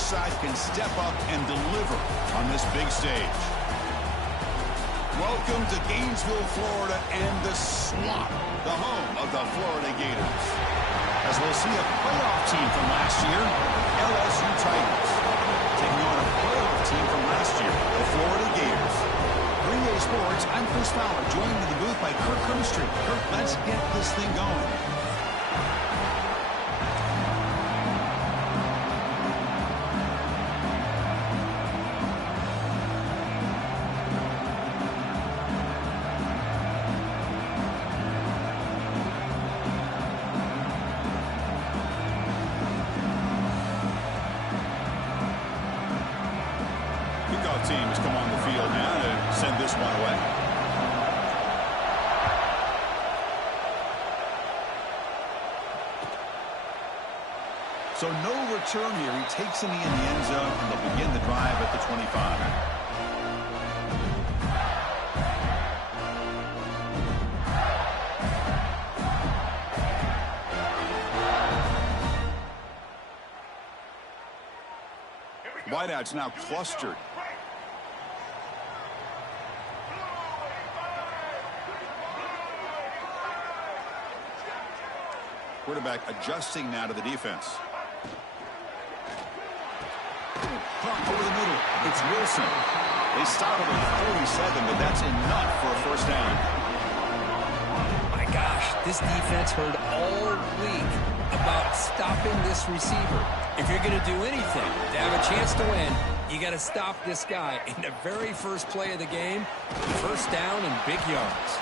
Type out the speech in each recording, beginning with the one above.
side can step up and deliver on this big stage. Welcome to Gainesville, Florida, and the Swamp, the home of the Florida Gators. As we'll see a playoff team from last year, LSU Tigers, taking on a playoff team from last year, the Florida Gators. Green Bay Sports, I'm Chris Fowler, joined in the booth by Kirk Cumstreet. Kirk, let's get this thing going. Teams come on the field now to send this one away. So no return here. He takes him in the end zone, and they'll begin the drive at the 25. Wideouts now clustered. Quarterback adjusting now to the defense. Clock over the middle. It's Wilson. They stop him at 47, but that's enough for a first down. My gosh, this defense heard all week about stopping this receiver. If you're going to do anything to have a chance to win, you got to stop this guy. In the very first play of the game, first down and big yards.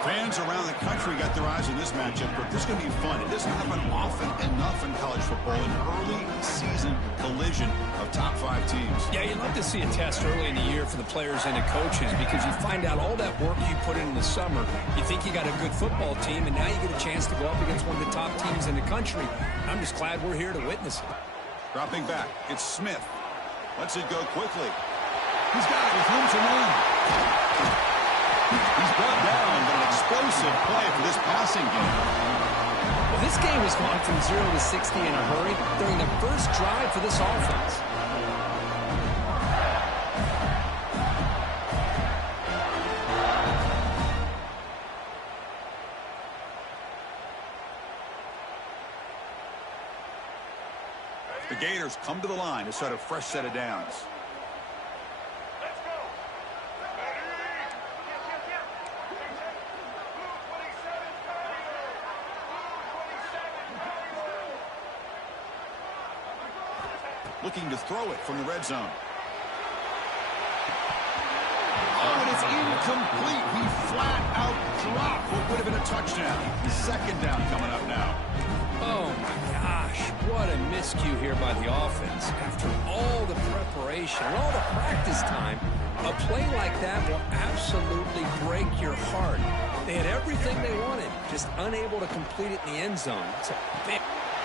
Fans around the country got their eyes on this matchup, but this is going to be fun. It doesn't happen often enough in college football, an early season collision of top 5 teams. Yeah, you'd love to see a test early in the year for the players and the coaches because you find out all that work you put in the summer. You think you got a good football team, and now you get a chance to go up against one of the top teams in the country. I'm just glad we're here to witness it. Dropping back, it's Smith. Lets it go quickly. He's got it with room to run. He's brought down, but an explosive play for this passing game. Well, this game has gone from 0 to 60 in a hurry during the first drive for this offense. The Gators come to the line to start a fresh set of downs. Looking to throw it from the red zone. Oh, and it's incomplete. He flat out dropped what would have been a touchdown. Second down coming up now. Oh, my gosh. What a miscue here by the offense. After all the preparation and all the practice time, a play like that will absolutely break your heart. They had everything they wanted, just unable to complete it in the end zone. It's a big...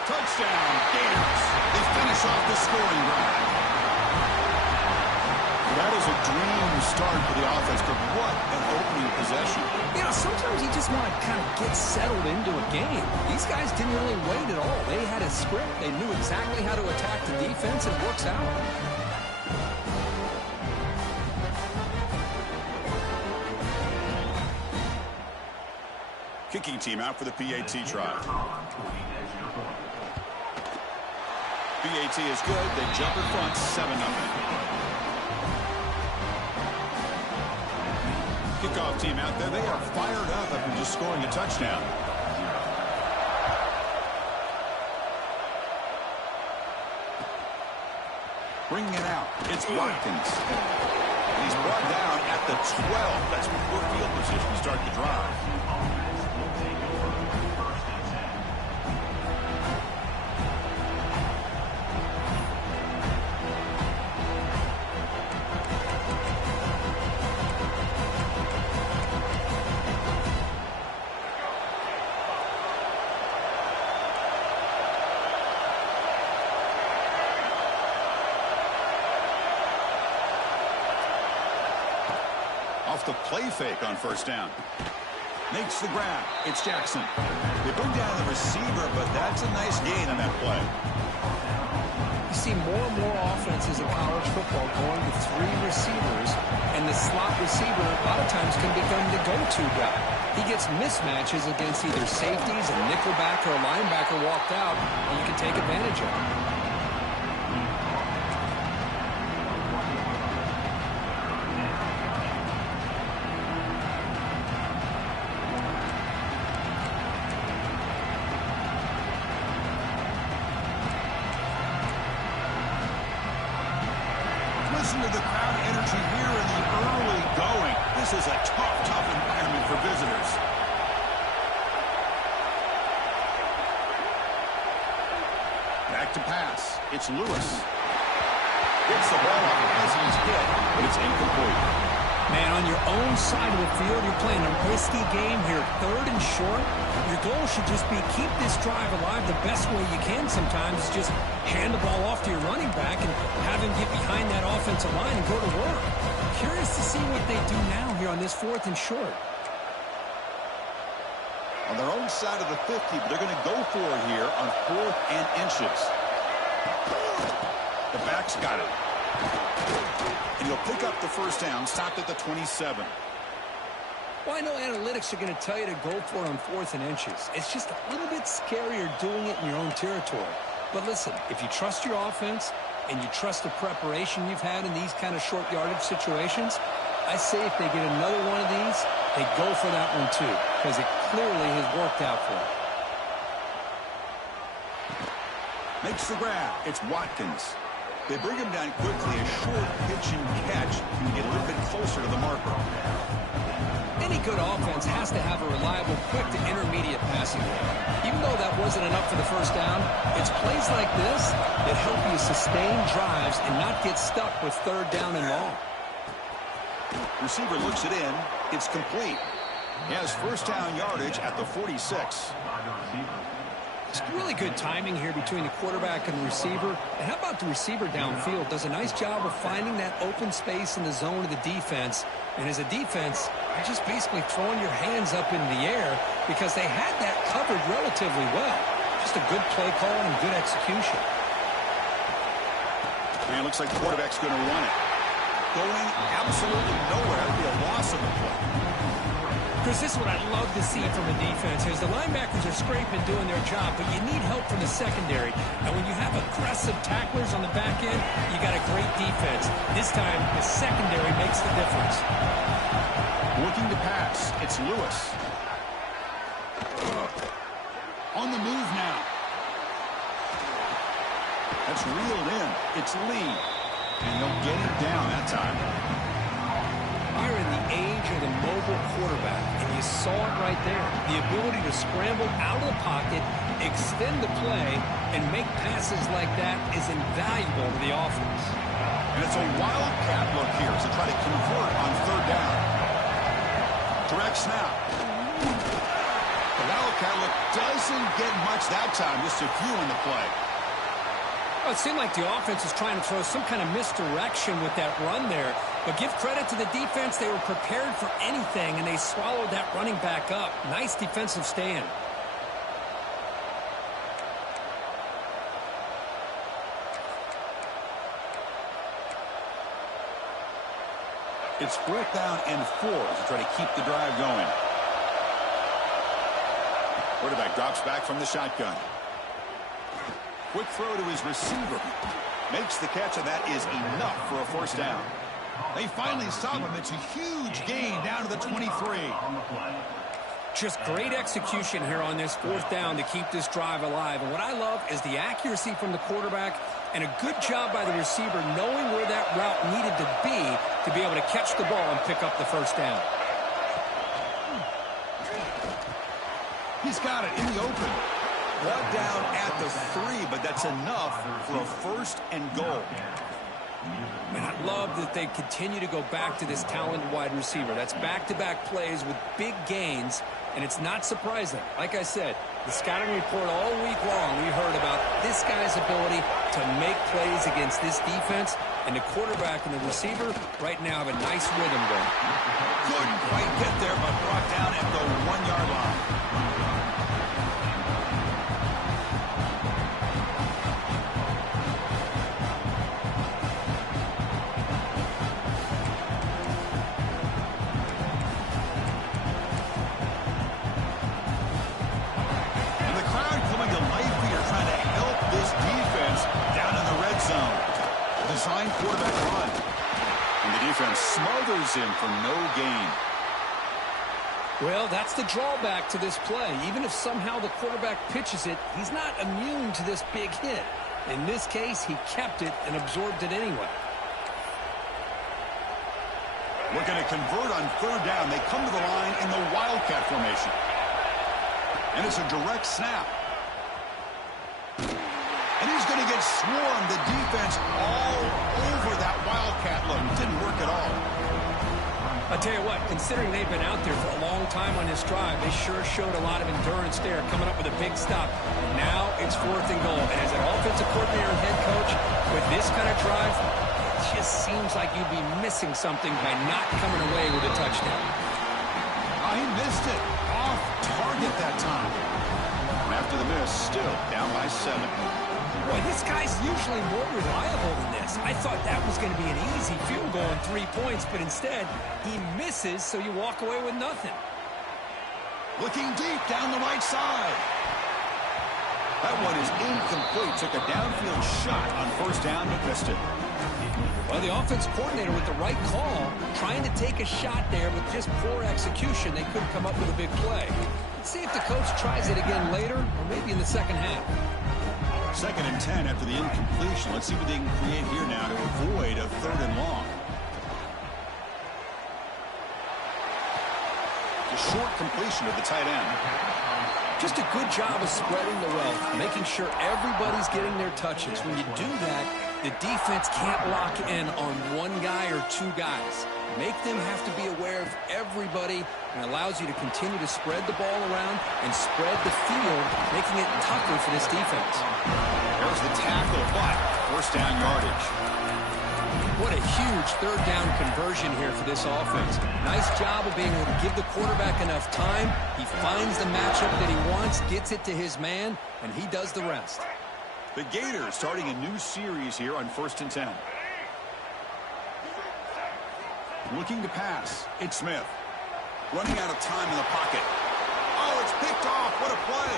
Touchdown, Gators. They finish off the scoring drive. That is a dream start for the offense, but what an opening possession. You know, sometimes you just want to kind of get settled into a game. These guys didn't really wait at all. They had a script. They knew exactly how to attack the defense, and it works out. Kicking team out for the PAT try. PAT is good. They jump in front, 7-0. Kickoff team out there. They are fired up after just scoring a touchdown. Bringing it out. It's Watkins. And he's brought down at the 12. That's before field position to start the drive. Off the play fake on first down. Makes the grab. It's Jackson. They bring down the receiver, but that's a nice gain on that play. You see more and more offenses in college football going with 3 receivers, and the slot receiver a lot of times can become the go-to guy. He gets mismatches against either safeties, a nickelback, or a linebacker walked out, and you can take advantage of it. Listen to the crowd energy here in the early going. This is a tough environment for visitors. Back to pass. It's Lewis. Gets the ball off as he's hit, but it's incomplete. Man, on your own side of the field, you're playing a risky game here, 3rd and short. Your goal should just be keep this drive alive the best way you can sometimes. Is just hand the ball off to your running back and have him get behind that offensive line and go to work. Curious to see what they do now here on this 4th and short. On their own side of the 50, but they're going to go for it here on 4th and inches. The back's got it. And he'll pick up the first down, stopped at the 27. Well, I know analytics are going to tell you to go for it on 4th and inches. It's just a little bit scarier doing it in your own territory. But listen, if you trust your offense and you trust the preparation you've had in these kind of short yardage situations, I say if they get another one of these, they go for that one too, because it clearly has worked out for them. Makes the grab. It's Watkins. They bring him down quickly. A short pitch and catch can get a little bit closer to the marker. Any good offense has to have a reliable, quick to intermediate passing game. Even though that wasn't enough for the first down, it's plays like this that help you sustain drives and not get stuck with 3rd down and long. Receiver looks it in. It's complete. He has first down yardage at the 46. It's really good timing here between the quarterback and the receiver. And how about the receiver downfield? Does a nice job of finding that open space in the zone of the defense. And as a defense, you're just basically throwing your hands up in the air because they had that covered relatively well. Just a good play call and good execution. Man, looks like the quarterback's going to run it. Going absolutely nowhere. That would be a loss of the play. Chris, this is what I'd love to see from a defense is the linebackers are scraping, doing their job, but you need help from the secondary. And when you have aggressive tacklers on the back end, you got a great defense. This time, the secondary makes the difference. Looking to pass. It's Lewis. On the move now. That's reeled in. It's Lee. And they'll get him down that time. We're in the age of the mobile quarterback, and you saw it right there. The ability to scramble out of the pocket, extend the play, and make passes like that is invaluable to the offense. And it's a wildcat look here to try to convert on 3rd down. Direct snap. The wildcat look doesn't get much that time, just a few in the play. Well, it seemed like the offense was trying to throw some kind of misdirection with that run there. But give credit to the defense. They were prepared for anything, and they swallowed that running back up. Nice defensive stand. It's 4th down and 4 to try to keep the drive going. Quarterback drops back from the shotgun. Quick throw to his receiver. Makes the catch, and that is enough for a first down. They finally stop him. It's a huge gain down to the 23. Just great execution here on this 4th down to keep this drive alive. And what I love is the accuracy from the quarterback and a good job by the receiver knowing where that route needed to be able to catch the ball and pick up the first down. He's got it in the open. Brought down at the 3, but that's enough for a first and goal. And I love that they continue to go back to this talented wide receiver. That's back-to-back plays with big gains, and it's not surprising. Like I said, the scouting report all week long, we heard about this guy's ability to make plays against this defense, and the quarterback and the receiver right now have a nice rhythm going. Couldn't quite get there, but brought down at the 1-yard line. design quarterback run. And the defense smothers him for no gain. Well, that's the drawback to this play. Even if somehow the quarterback pitches it, he's not immune to this big hit. In this case, he kept it and absorbed it anyway. Looking to convert on third down. They come to the line in the Wildcat formation. And it's a direct snap. And he's going to get swarmed. The defense all over that Wildcat look. Didn't work at all. I'll tell you what, considering they've been out there for a long time on this drive, they sure showed a lot of endurance there, coming up with a big stop. And now it's 4th and goal. And as an offensive coordinator and head coach, with this kind of drive, it just seems like you'd be missing something by not coming away with a touchdown. He missed it. Off target that time. And after the miss, still down by 7. Boy, this guy's usually more reliable than this. I thought that was going to be an easy field goal and 3 points, but instead, he misses, so you walk away with nothing. Looking deep down the right side. That one is incomplete. Took a downfield shot on first down, but missed it. Well, the offense coordinator with the right call, trying to take a shot there, but just poor execution. They couldn't come up with a big play. Let's see if the coach tries it again later, or maybe in the second half. 2nd and 10 after the incompletion. Let's see what they can create here now to avoid a 3rd and long. A short completion of the tight end. Just a good job of spreading the wealth, making sure everybody's getting their touches. When you do that, the defense can't lock in on one guy or 2 guys. Make them have to be aware of everybody, and allows you to continue to spread the ball around and spread the field, making it tougher for this defense. There's the tackle, but first down yardage. What a huge 3rd down conversion here for this offense. Nice job of being able to give the quarterback enough time. He finds the matchup that he wants, gets it to his man, and he does the rest. The Gators starting a new series here on 1st and 10. Looking to pass. It's Smith. Running out of time in the pocket. Oh, it's picked off. What a play.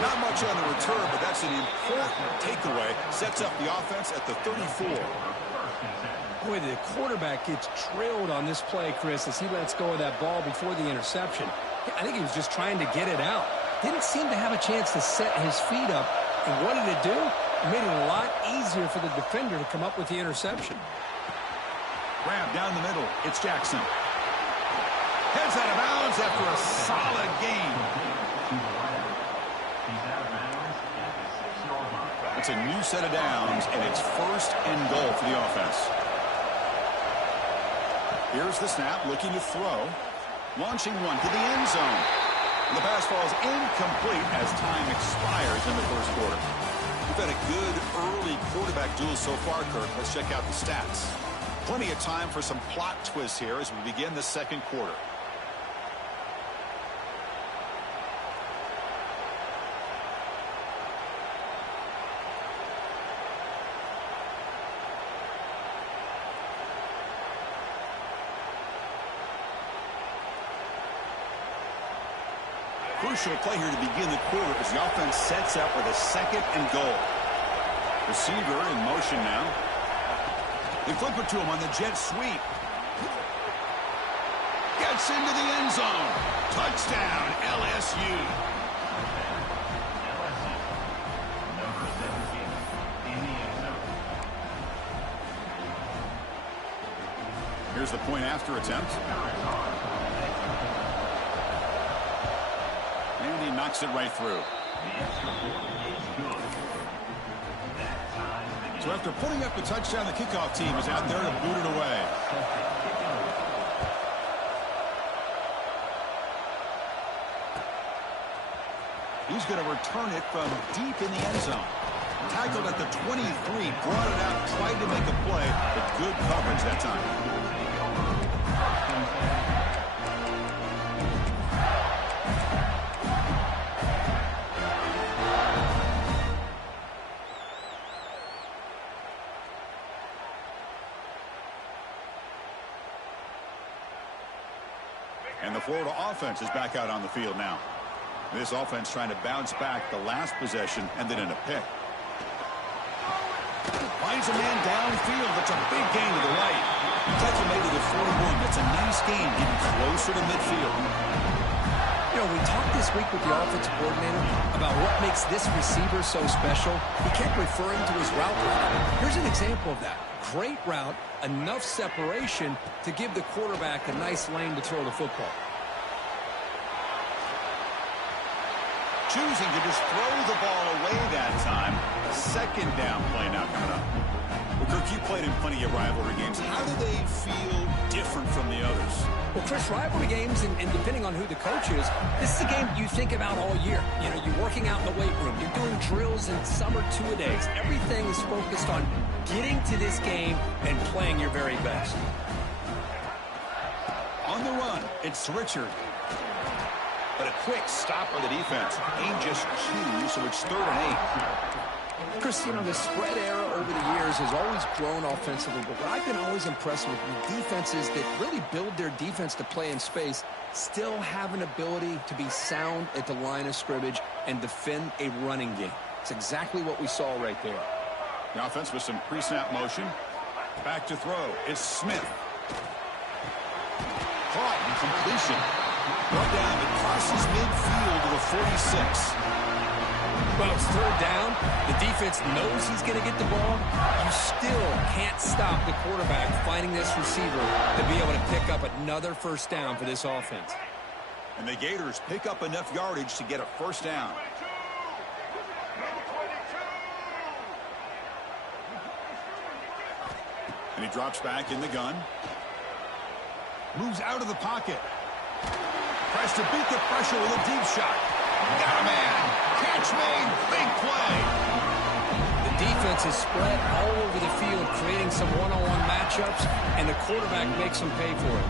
Not much on the return, but that's an important takeaway. Sets up the offense at the 34. Boy, the quarterback gets trailed on this play, Chris, as he lets go of that ball before the interception. I think he was just trying to get it out. Didn't seem to have a chance to set his feet up. And what did it do? It made it a lot easier for the defender to come up with the interception. Grab down the middle. It's Jackson. Heads out of bounds after a solid gain. It's a new set of downs, and it's 1st and goal for the offense. Here's the snap, looking to throw. Launching one to the end zone. And the pass falls incomplete as time expires in the 1st quarter. We've had a good early quarterback duel so far, Kirk. Let's check out the stats. Plenty of time for some plot twists here as we begin the 2nd quarter. Crucial play here to begin the quarter as the offense sets up with a 2nd and goal. Receiver in motion now. They flip it to him on the jet sweep. Gets into the end zone. Touchdown, LSU. Here's the point after attempt. And he knocks it right through. So after putting up the touchdown, the kickoff team is out there to boot it away. He's going to return it from deep in the end zone. Tackled at the 23, brought it out, tried to make a play, but good coverage that time. And the Florida offense is back out on the field now. This offense trying to bounce back the last possession, ended in a pick. Finds a man downfield. That's a big gain to the right. Kentucky made it at 41. That's a nice gain, getting closer to midfield. You know, we talked this week with the offensive coordinator about what makes this receiver so special. He kept referring to his route running. Here's an example of that. Great route, enough separation to give the quarterback a nice lane to throw the football. Choosing to just throw the ball away that time. Second down play now coming up. Well, Kirk, you played in plenty of rivalry games. How do they feel different from the others? Well, Chris, rivalry games, and depending on who the coach is, this is a game you think about all year. You know, you're working out in the weight room. You're doing drills in summer two-a-days. Everything is focused on getting to this game and playing your very best. On the run, it's Richard. But a quick stop on the defense. Gain just 2, so it's 3rd and 8. Chris, you know, the spread era over the years has always grown offensively, but what I've been always impressed with defenses that really build their defense to play in space still have an ability to be sound at the line of scrimmage and defend a running game. It's exactly what we saw right there. The offense with some pre-snap motion. Back to throw. It's Smith. Caught in completion. Brought down, it crosses midfield to the 46. Well, it's 3rd down. The defense knows he's going to get the ball. You still can't stop the quarterback finding this receiver to be able to pick up another 1st down for this offense. And the Gators pick up enough yardage to get a 1st down. And he drops back in the gun. Moves out of the pocket. Tries to beat the pressure with a deep shot. Got a man. Catch made. Big play. The defense is spread all over the field, creating some one-on-one matchups, and the quarterback makes them pay for it.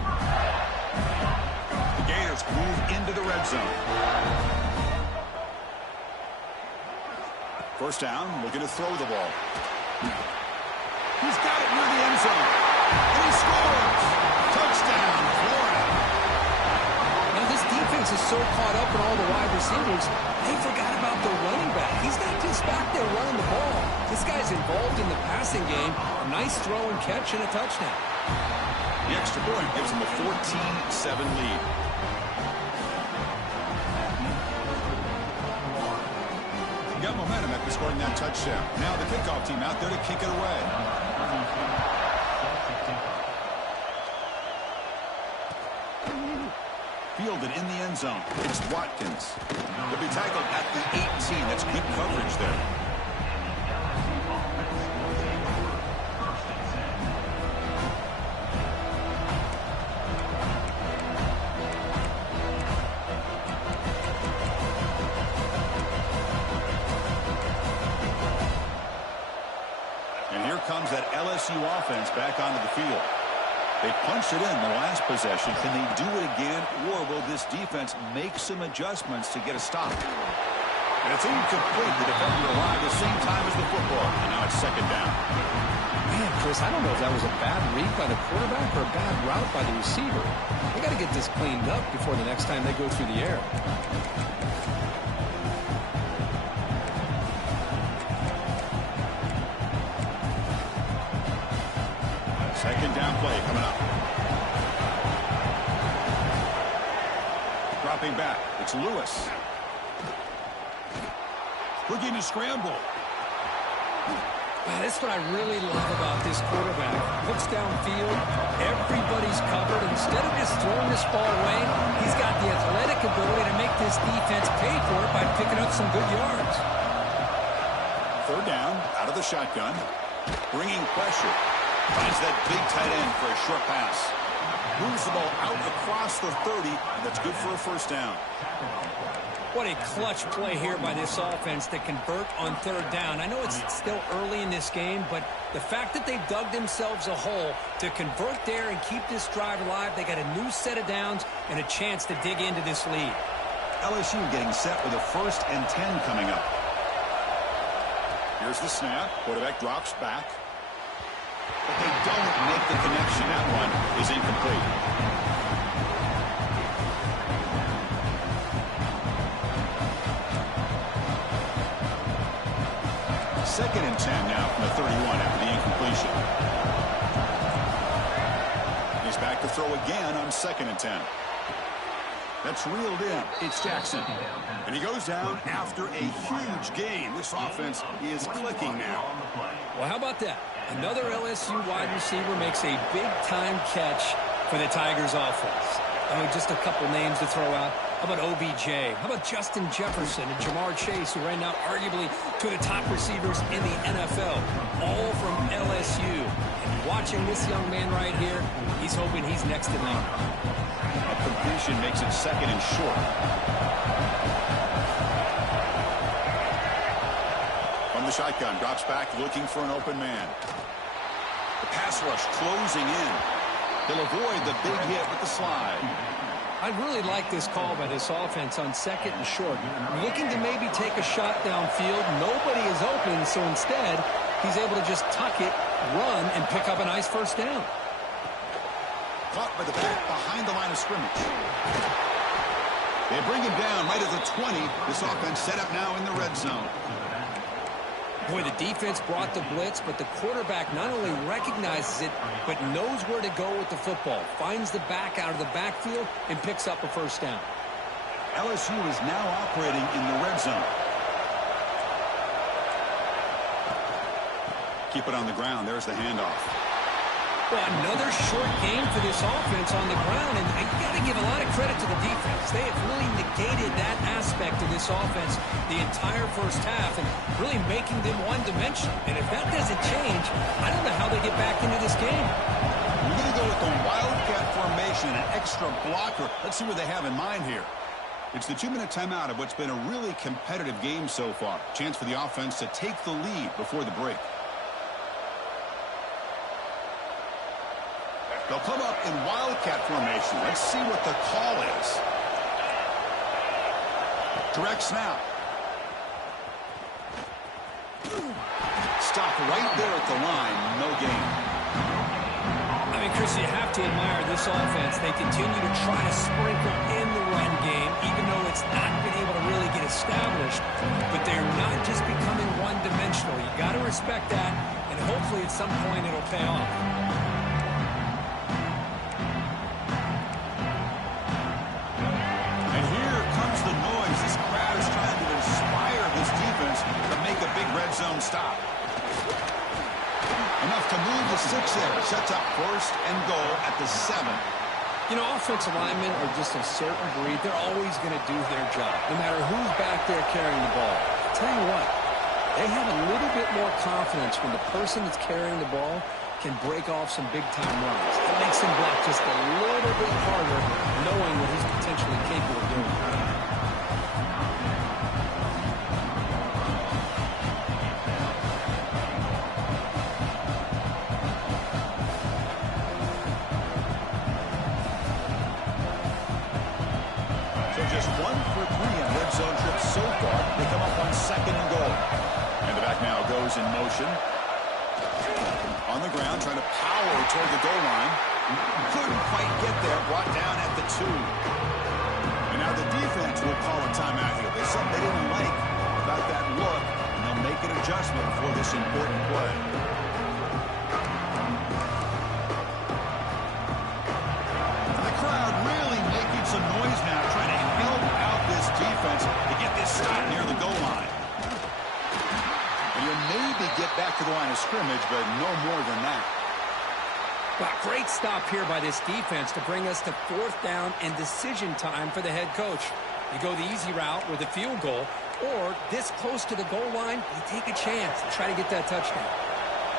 The Gators move into the red zone. 1st down, looking to throw the ball. He's got it near the end zone. And he scores. Touchdown, Florida. Now, this defense is so caught up in all the wide receivers, they forgot about their running back. He's not just back there running the ball. This guy's involved in the passing game. A nice throw and catch and a touchdown. The extra point gives them a 14-7 lead. Got momentum after scoring that touchdown. Now the kickoff team out there to kick it away. Fielded in the end zone. It's Watkins. He'll be tackled at the 18. That's good coverage there. And here comes that LSU offense back onto the field. They punched it in the last possession. Can they do it again, or will this defense make some adjustments to get a stop? And it's incomplete. The defender arrived at the same time as the football. And now it's 2nd down. Man, Chris, I don't know if that was a bad read by the quarterback or a bad route by the receiver. They got to get this cleaned up before the next time they go through the air. Second down play coming up. Dropping back. It's Lewis. Looking to scramble. Man, that's what I really love about this quarterback. Looks downfield. Everybody's covered. Instead of just throwing this ball away, he's got the athletic ability to make this defense pay for it by picking up some good yards. 3rd down, out of the shotgun. Bringing pressure. Finds that big tight end for a short pass. Moves the ball out across the 30, and that's good for a 1st down. What a clutch play here by this offense to convert on 3rd down. I know it's still early in this game, but the fact that they dug themselves a hole to convert there and keep this drive alive, they got a new set of downs and a chance to dig into this lead. LSU getting set with a 1st and 10 coming up. Here's the snap. Quarterback drops back. But they don't make the connection. That one is incomplete. 2nd and 10 now from the 31 after the incompletion. He's back to throw again on 2nd and 10. That's reeled in. It's Jackson. And he goes down after a huge gain. This offense is clicking now. Well, how about that? Another LSU wide receiver makes a big-time catch for the Tigers offense. Just a couple names to throw out. How about OBJ? How about Justin Jefferson and Jamar Chase, who right now arguably two of the top receivers in the NFL, all from LSU. And watching this young man right here, he's hoping he's next in line. A completion makes it 2nd and short. From the shotgun, drops back, looking for an open man. The pass rush closing in. He'll avoid the big hit with the slide. I really like this call by this offense on 2nd and short. Looking to maybe take a shot downfield. Nobody is open, so instead, he's able to just tuck it, run, and pick up a nice first down. Caught by the back behind the line of scrimmage. They bring him down right at the 20. This offense set up now in the red zone. Boy, the defense brought the blitz, but the quarterback not only recognizes it, but knows where to go with the football. Finds the back out of the backfield and picks up a first down. LSU is now operating in the red zone. Keep it on the ground. There's the handoff. Well, another short game for this offense on the ground, and you got to give a lot of credit to the defense. They have really negated that aspect of this offense the entire first half and really making them one-dimensional. And if that doesn't change, I don't know how they get back into this game. We're going to go with the wildcat formation, an extra blocker. Let's see what they have in mind here. It's the 2-minute timeout of what's been a really competitive game so far. Chance for the offense to take the lead before the break. They'll come up in wildcat formation. Let's see what the call is. Direct snap. Stop right there at the line. No gain. I mean, Chris, you have to admire this offense. They continue to try to sprinkle in the run game, even though it's not been able to really get established. But they're not just becoming one-dimensional. You got to respect that, and hopefully at some point it'll pay off. Zone stop. Enough to move the 6 there. Sets up 1st and goal at the 7. You know, offensive linemen are just a certain breed. They're always going to do their job, no matter who's back there carrying the ball. I'll tell you what, they have a little bit more confidence when the person that's carrying the ball can break off some big-time runs. It makes him block just a little bit harder, knowing what he's potentially capable of doing. Just 1 for 3 on red zone trips so far. They come up on 2nd and goal. And the back now goes in motion. On the ground, trying to power toward the goal line. Couldn't quite get there. Brought down at the 2. And now the defense will call a timeout here. There's something they didn't like about that look. And they'll make an adjustment for this important play. And the crowd really making some noise now, trying to help out this defense to get this stop near the goal line. And you'll maybe get back to the line of scrimmage, but no more than that. Well, great stop here by this defense to bring us to 4th down and decision time for the head coach. You go the easy route with a field goal, or this close to the goal line, you take a chance to try to get that touchdown.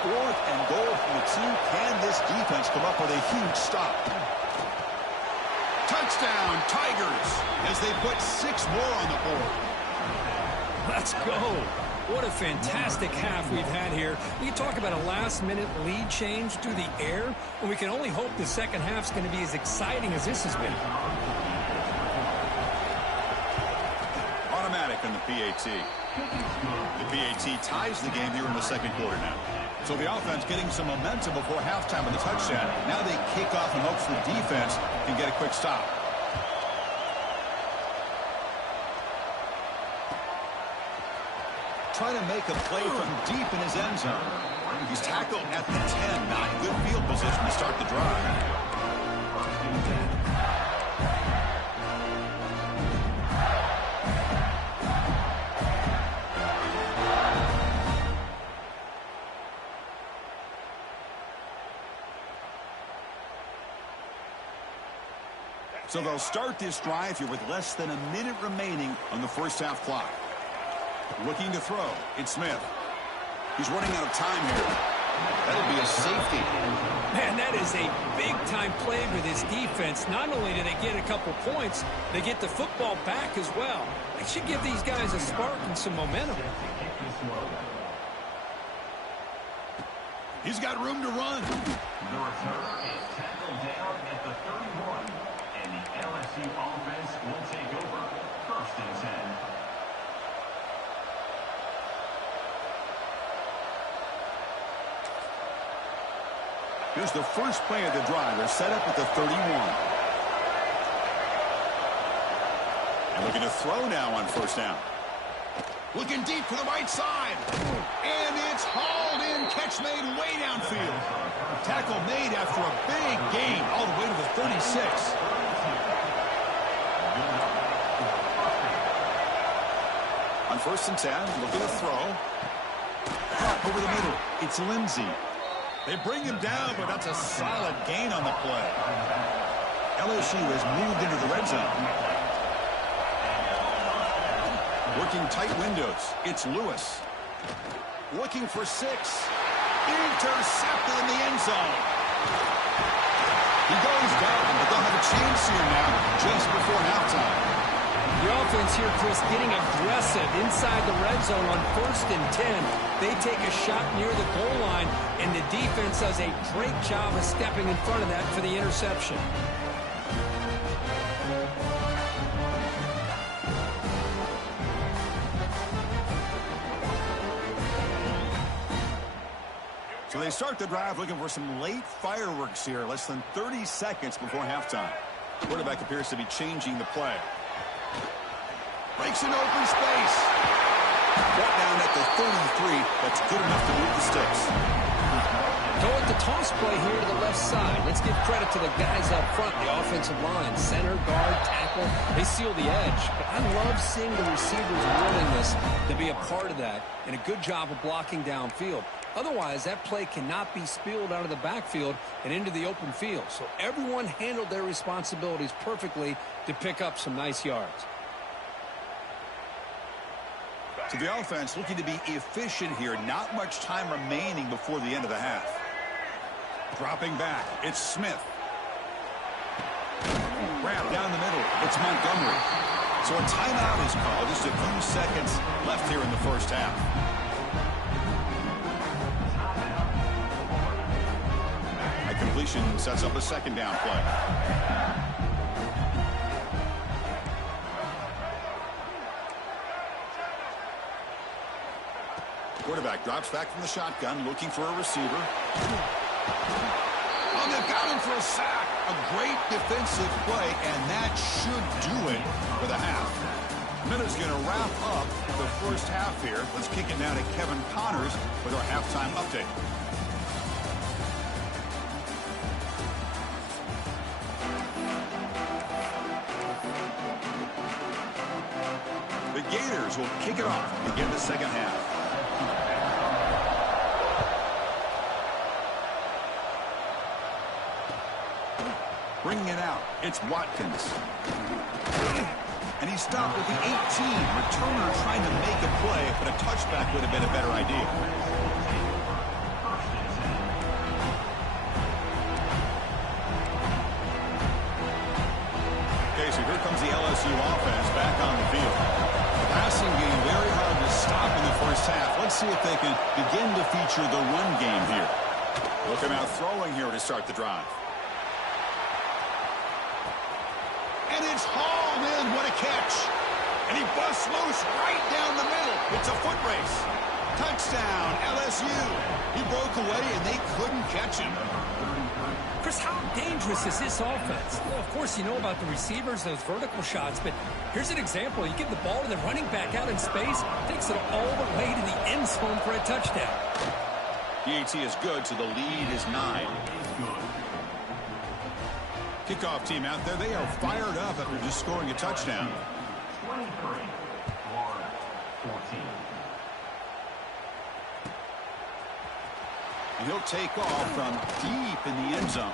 4th and goal from the 2. Can this defense come up with a huge stop? Touchdown, Tigers, as they put 6 more on the board. Let's go. What a fantastic half we've had here. We can talk about a last-minute lead change through the air, and we can only hope the second half's going to be as exciting as this has been. Automatic on the PAT. The PAT ties the game here in the 2nd quarter now. So the offense getting some momentum before halftime with the touchdown. Now they kick off in hopes the defense can get a quick stop. trying to make a play from deep in his end zone. He's tackled at the 10. Not good field position to start the drive. So they'll start this drive here with less than a minute remaining on the first half clock. Looking to throw. It's Smith. He's running out of time here. That'll be a safety. Man, that is a big-time play for this defense. Not only do they get a couple points, they get the football back as well. It should give these guys a spark and some momentum. He's got room to run. The returner is tackled down at the 31. And the LSU offense will take over. 1st and 10. Here's the first play of the drive. They're set up at the 31. And looking to throw now on first down. Looking deep to the right side. And it's hauled in. Catch made way downfield. Tackle made after a big gain all the way to the 36. On 1st and 10, looking to throw. Over the middle. It's Lindsey. They bring him down, but that's a solid gain on the play. LSU has moved into the red zone. Working tight windows. It's Lewis. Looking for 6. Intercepted in the end zone. He goes down, but they'll have a chance here now just before halftime. The offense here, Chris, getting aggressive inside the red zone on 1st and 10. They take a shot near the goal line, and the defense does a great job of stepping in front of that for the interception. So they start the drive looking for some late fireworks here, less than 30 seconds before halftime. Quarterback appears to be changing the play. Breaks an open space. Brought down at the 33. That's good enough to move the sticks. Go with the toss play here to the left side. Let's give credit to the guys up front, the offensive line. Center, guard, tackle. They seal the edge. But I love seeing the receivers' willingness to be a part of that and a good job of blocking downfield. Otherwise, that play cannot be spilled out of the backfield and into the open field. So everyone handled their responsibilities perfectly to pick up some nice yards. So the offense looking to be efficient here. Not much time remaining before the end of the half. Dropping back. It's Smith. Wrap down the middle. It's Montgomery. So a timeout is called. Just a few seconds left here in the first half. That completion sets up a second down play. Quarterback drops back from the shotgun, looking for a receiver. Oh, they've got him for a sack. A great defensive play, and that should do it for the half. Miller's going to wrap up the first half here. Let's kick it now to Kevin Connors with our halftime update. The Gators will kick it off to begin the second half. Bringing it out, it's Watkins. And he stopped with the 18. Returner trying to make a play, but a touchback would have been a better idea. Okay, so here comes the LSU offense back on the field. The passing game very hard to stop in the first half. Let's see if they can begin to feature the run game here. Looking out throwing here to start the drive. And it's hauled in. What a catch. And he busts loose right down the middle. It's a foot race. Touchdown, LSU. He broke away, and they couldn't catch him. Chris, how dangerous is this offense? Well, of course, you know about the receivers, those vertical shots, but here's an example. You give the ball to the running back out in space, takes it all the way to the end zone for a touchdown. PAT is good, so the lead is 9. Kickoff team out there, they are fired up after just scoring a touchdown. 23, Florida, 14. And he'll take off from deep in the end zone.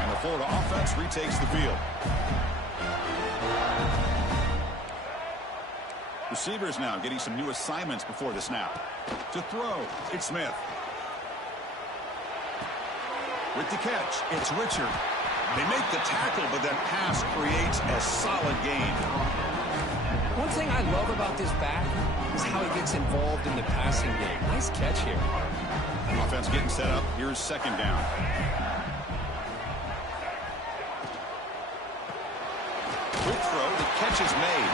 And the Florida offense retakes the field. Receivers now getting some new assignments before the snap. To throw, it's Smith. With the catch, it's Richard. They make the tackle, but that pass creates a solid gain. One thing I love about this back is how he gets involved in the passing game. Nice catch here. Offense getting set up. Here's second down. Quick throw. The catch is made.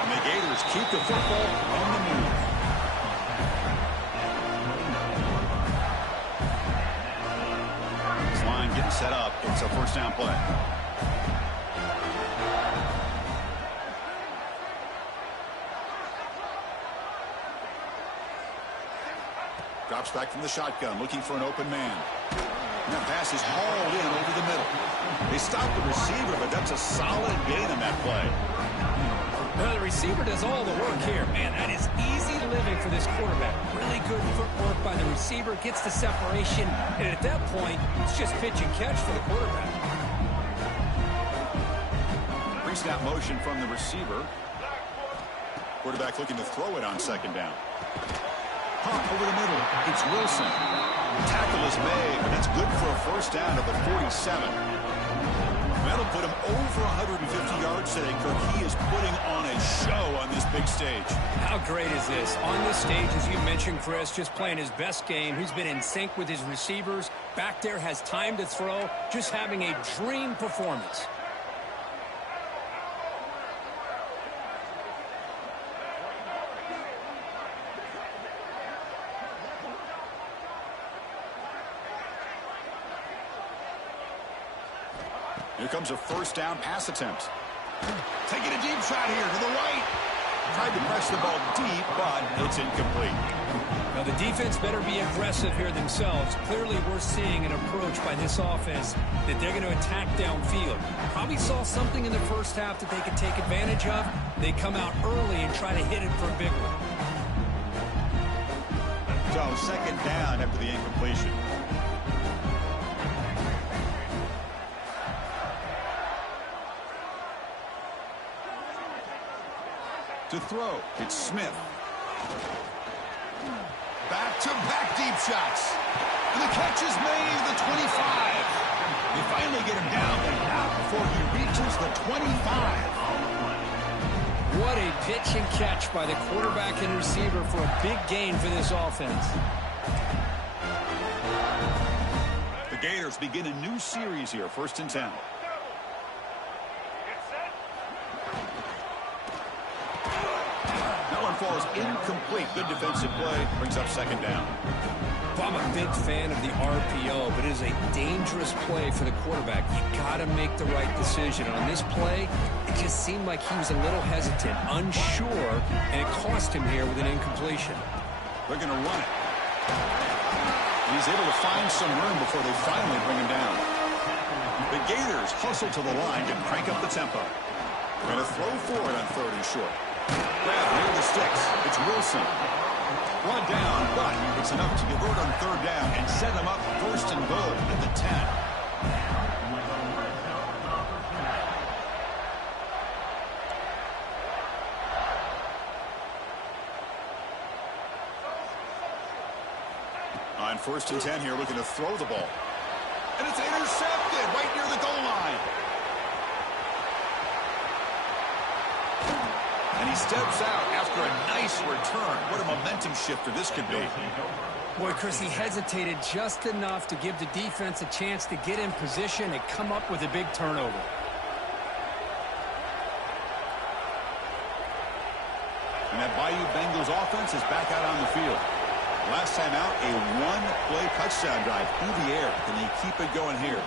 And the Gators keep the football on the move. This line getting set up. It's a first down play. Drops back from the shotgun, looking for an open man. And that pass is hauled in over the middle. They stop the receiver, but that's a solid gain on that play. Well, the receiver does all the work here. Man, that is easy living for this quarterback. Really good footwork by the receiver, gets the separation, and at that point, it's just pitch and catch for the quarterback. Pre-snap motion from the receiver. Quarterback looking to throw it on second down. Pump over the middle. It's Wilson. Tackle is made, but that's good for a first down at the 47. That'll put him over 150 yards today, Kirk. He is putting on a show on this big stage. How great is this? On this stage, as you mentioned, Chris, just playing his best game. He's been in sync with his receivers. Back there, has time to throw. Just having a dream performance. Here comes a first down pass attempt. Taking a deep shot here to the right. Tried to press the ball deep, but it's incomplete. Now, the defense better be aggressive here themselves. Clearly, we're seeing an approach by this offense that they're going to attack downfield. Probably saw something in the first half that they could take advantage of. They come out early and try to hit it for a big one. So, second down after the incompletion. To throw, it's Smith. Back-to-back deep shots. And the catch is made, the 25. They finally get him down, but not before he reaches the 25. What a pitch and catch by the quarterback and receiver for a big gain for this offense. The Gators begin a new series here, 1st and 10. Falls incomplete. Good defensive play. Brings up second down. Well, I'm a big fan of the RPO, but it is a dangerous play for the quarterback. You got to make the right decision. On this play, it just seemed like he was a little hesitant, unsure, and it cost him here with an incompletion. They're going to run it. And he's able to find some room before they finally bring him down. The Gators hustle to the line to crank up the tempo. They're going to throw for it on 3rd and short. Grab near the sticks. It's Wilson. Brought down, but it's enough to convert on 3rd down and set them up 1st and goal at the 10. On 1st and 10 here, looking to throw the ball. And it's intercepted right near the goal line. And he steps out after a nice return. What a momentum shifter this could be. Boy, Chris, he hesitated just enough to give the defense a chance to get in position and come up with a big turnover. And that Bayou Bengals offense is back out on the field. Last time out, a one-play touchdown drive through the air. Can they keep it going here?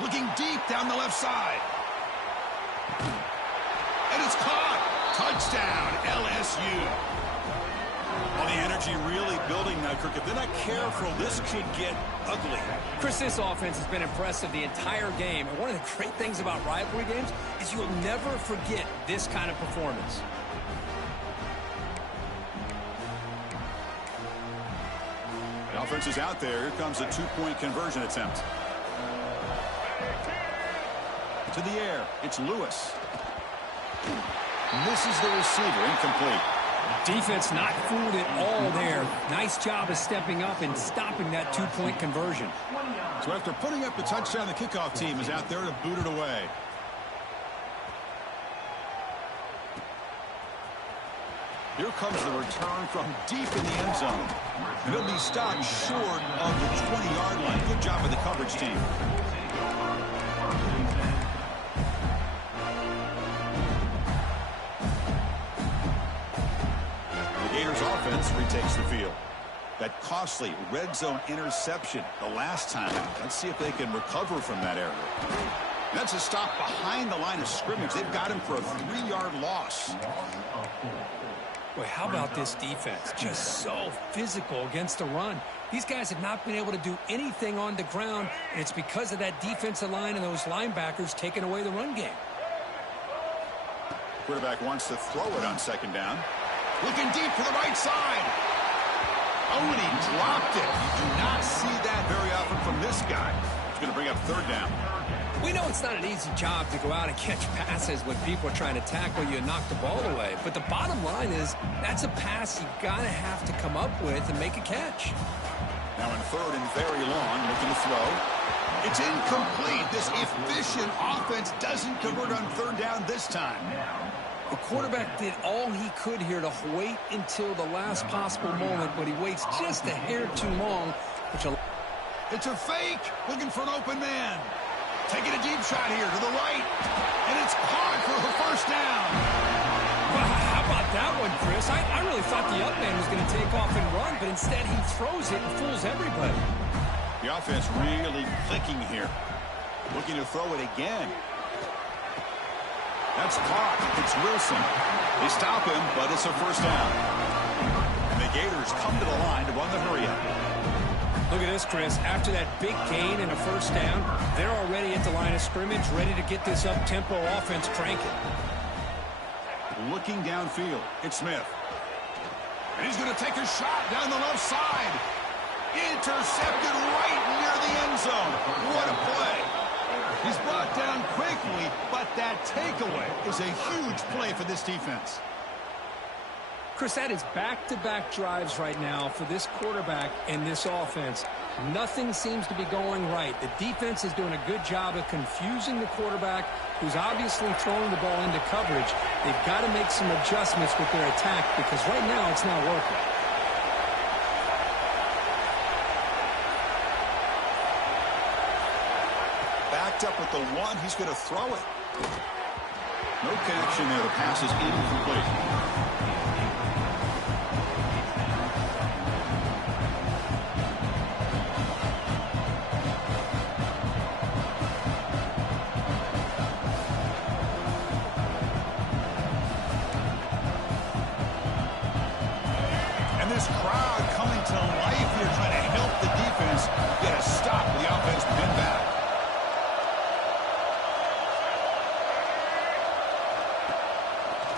Looking deep down the left side. And it's caught. Touchdown, LSU. Well, the energy really building now, Kirk. If they're not careful, this could get ugly. Chris, this offense has been impressive the entire game. And one of the great things about rivalry games is you'll never forget this kind of performance. The offense is out there. Here comes a two-point conversion attempt. To the air. It's Lewis. Misses the receiver. Incomplete. Defense not fooled at all there. Nice job of stepping up and stopping that two-point conversion. So after putting up the touchdown, the kickoff team is out there to boot it away. Here comes the return from deep in the end zone. And he'll be stopped short of the 20-yard line. Good job of the coverage team. The Gators offense retakes the field. That costly red zone interception the last time out. Let's see if they can recover from that error. That's a stop behind the line of scrimmage. They've got him for a 3-yard loss. Boy, how about this defense? Just so physical against the run. These guys have not been able to do anything on the ground, and it's because of that defensive line and those linebackers taking away the run game. Quarterback wants to throw it on second down. Looking deep to the right side. Oh, and he dropped it. You do not see that very often from this guy. It's going to bring up third down. We know it's not an easy job to go out and catch passes when people are trying to tackle you and knock the ball away. But the bottom line is that's a pass you've got to have to come up with and make a catch. Now in third and very long, looking to throw. It's incomplete. This efficient offense doesn't convert on third down this time. The quarterback did all he could here to wait until the last possible moment, but he waits just a hair too long. It's a fake. Looking for an open man. Taking a deep shot here to the right. And it's caught for a first down. Well, how about that one, Chris? I really thought the up man was going to take off and run, but instead he throws it and fools everybody. The offense really clicking here. Looking to throw it again. That's caught. It's Wilson. They stop him, but it's a first down. And the Gators come to the line to run the hurry-up. Look at this, Chris. After that big gain and a first down, they're already at the line of scrimmage, ready to get this up-tempo offense cranking. Looking downfield, it's Smith. And he's going to take a shot down the left side. Intercepted right near the end zone. What a play. He's brought down quickly, but that takeaway is a huge play for this defense. Chris, that is back-to-back drives right now for this quarterback and this offense. Nothing seems to be going right. The defense is doing a good job of confusing the quarterback, who's obviously throwing the ball into coverage. They've got to make some adjustments with their attack because right now it's not working. Backed up with the one, he's going to throw it. No connection there. The pass is incomplete. This crowd coming to life here, trying to help the defense get a stop. The offense been back.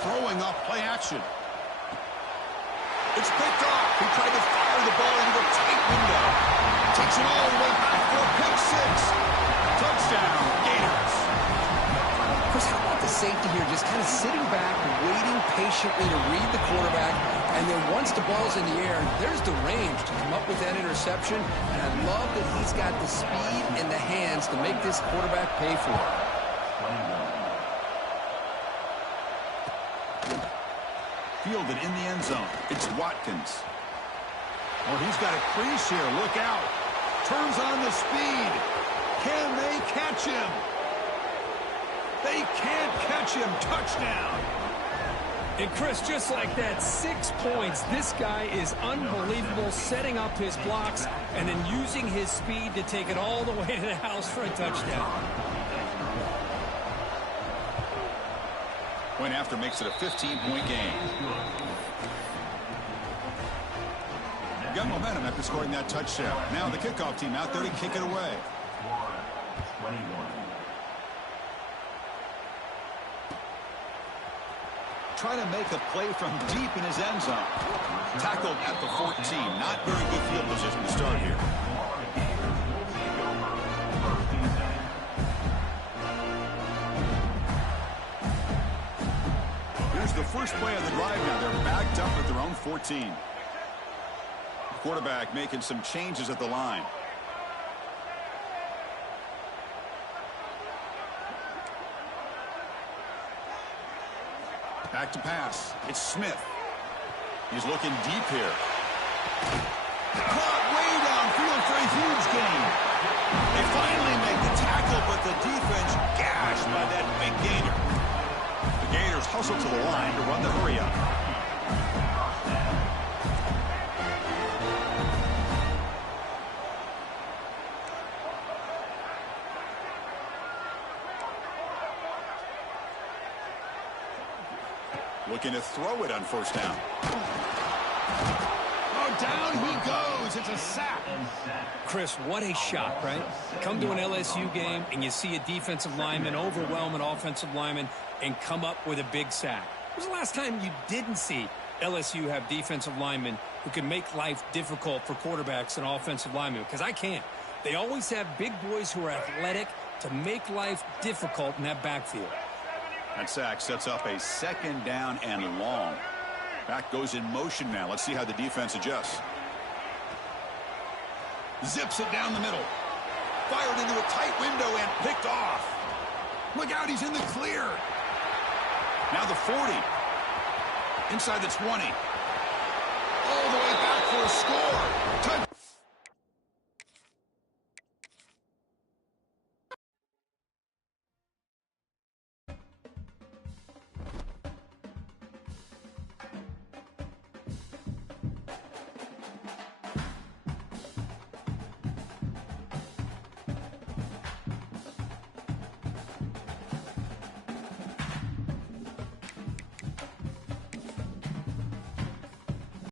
Throwing off play action. It's picked off. He tried to fire the ball into a tight window. Takes it all the way back for a pick six. Touchdown, Gators. Chris, how about the safety here just kind of sitting back, waiting patiently to read the quarterback, and then once the ball's in the air, there's the range to come up with that interception, and I love that he's got the speed and the hands to make this quarterback pay for it. Fielded in the end zone. It's Watkins. Oh, he's got a crease here. Look out. Turns on the speed. Can they catch him? They can't catch him. Touchdown. And Chris, just like that, 6 points. This guy is unbelievable, setting up his blocks and then using his speed to take it all the way to the house for a touchdown. Point after makes it a 15-point game. Got momentum after scoring that touchdown. Now the kickoff team out there to kick it away. 21. Trying to make a play from deep in his end zone. Tackled at the 14. Not very good field position to start here. Here's the first play of the drive now. They're backed up at their own 14. Quarterback making some changes at the line. Back to pass. It's Smith. He's looking deep here. Caught way downfield for a huge gain. They finally make the tackle, but the defense gashed by that big gainer. The Gators hustle to the line to run the hurry up. Looking to throw it on first down. Oh, down he goes. It's a sack. Chris, what a shot, right? Come to an LSU game and you see a defensive lineman overwhelm an offensive lineman and come up with a big sack. When was the last time you didn't see LSU have defensive linemen who can make life difficult for quarterbacks and offensive linemen? Because I can't. They always have big boys who are athletic to make life difficult in that backfield. That sack sets up a second down and long. Back goes in motion now. Let's see how the defense adjusts. Zips it down the middle. Fired into a tight window and picked off. Look out, he's in the clear. Now the 40. Inside the 20. All the way back for a score.